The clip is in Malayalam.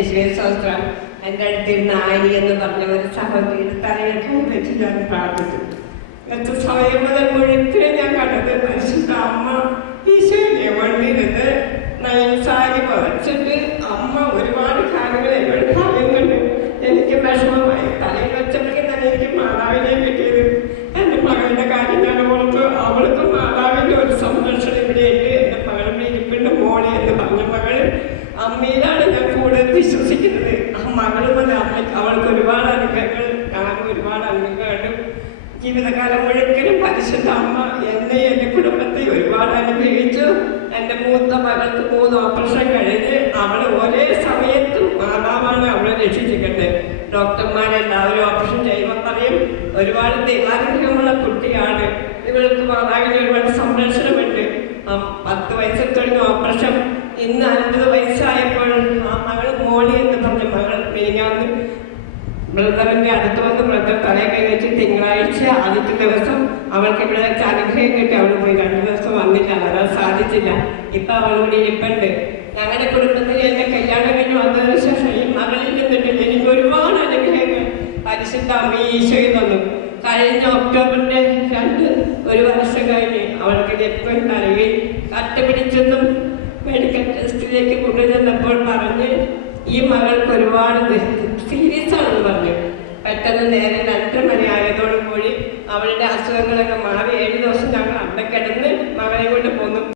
യേശുസ്തോത്രം. എൻ്റെ അടുത്തിരുന്ന ആനി എന്ന് പറഞ്ഞ ഒരു സഹോദരിയുടെ തലയിൽ വെച്ച് ഞാൻ പ്രാർത്ഥിച്ചു. എത്ര സമയം മുതൽ മുഴുവൻ ഞാൻ കണ്ടത് പരിശുദ്ധ അമ്മ ഈശോയെ വണ്ടിരുന്ന് സാരി പറിച്ചിട്ട് അമ്മ ഒരുപാട് കാര്യങ്ങൾ എന്നോട് പറയുന്നുണ്ട്. എനിക്ക് വിഷമമായി. തലയിൽ വെച്ചപ്പോഴേക്കും തന്നെ എനിക്ക് മാതാവിനെ കിട്ടിയത്. എൻ്റെ മകളുടെ കാര്യം ഞാൻ ഓർത്തു. അവൾക്ക് മാതാവിൻ്റെ ഒരു സംരക്ഷണം ഇവിടെയുണ്ട്. എൻ്റെ മകളുടെ ഇരിപ്പിൻ്റെ മോളെ എന്ന് പറഞ്ഞ മകൾ അമ്മയിലാണ് ഞാൻ കൂടുതൽ വിശ്വസിക്കുന്നത്. ആ മകൾ പോലെ അമ്മയ്ക്ക് അവൾക്ക് ഒരുപാട് അനുഗ്രഹങ്ങൾ, ഞാനും ഒരുപാട് അനുഗ്രഹങ്ങളും ജീവിതകാലം മുഴുവനും പരിശുദ്ധ അമ്മ എന്നെ എൻ്റെ കുടുംബത്തെ ഒരുപാട് അനുഗ്രഹിച്ചു. എൻ്റെ മൂത്ത മകൾക്ക് 3 ഓപ്പറേഷൻ കഴിഞ്ഞ് അവൾ ഒരേ സമയത്തും മാതാവാണ് അവളെ രക്ഷിച്ചിട്ടുണ്ട്. ഡോക്ടർമാരെല്ലാവരും ഓപ്പറേഷൻ ചെയ്യുമ്പോൾ പറയും ഒരുപാട് ദൈവാനുഗ്രഹമുള്ള കുട്ടിയാണ്, ഇവൾക്ക് മാതാവിന് ഒരുപാട് സംരക്ഷണമുണ്ട്. 10 വയസ്സിൽ തുടങ്ങിയ ഓപ്പറേഷൻ ഇന്ന് 50 വയസ്സായപ്പോൾ ആ മകൾ മോളി എന്ന് പറഞ്ഞ മകൾ മിനിഞ്ഞാന്ന് ബ്രദറിൻ്റെ അടുത്ത് വന്ന് ബ്രദർ തലയെ കൈവച്ച് തിങ്കളാഴ്ച ആദ്യത്തെ ദിവസം അവൾക്ക് ഇവിടെ അനുഗ്രഹം കിട്ടി. അവൾ പോയി 2 ദിവസം വന്നില്ല, വരാൻ സാധിച്ചില്ല. ഇപ്പം അവളിവിടെ ഇരിപ്പുണ്ട്. ഞങ്ങളുടെ കുടുംബത്തിൽ എൻ്റെ കല്യാണം കഴിഞ്ഞ് വന്നതിന് ശേഷം ഈ മകളിൽ നിന്നിട്ട് എനിക്ക് ഒരുപാട് അനുഗ്രഹങ്ങൾ പരിശുദ്ധ അമ്മ ഈശോയിൽ തന്നു. കഴിഞ്ഞ ഒക്ടോബറിൻ്റെ 1 വർഷം കഴിഞ്ഞ് അവൾക്ക് എപ്പോൾ തലയിൽ കട്ടുപിടിച്ചെന്നും മെഡിക്കൽ ടെസ്റ്റിലേക്ക് കൊണ്ടുചെന്നപ്പോൾ പറഞ്ഞ് ഈ മകൾക്ക് ഒരുപാട് സീരിയസ് ആണെന്ന് പറഞ്ഞു. പെട്ടെന്ന് നേരെ 2 മണി ആയതോടുകൂടി അവളുടെ അസുഖങ്ങളൊക്കെ മാറി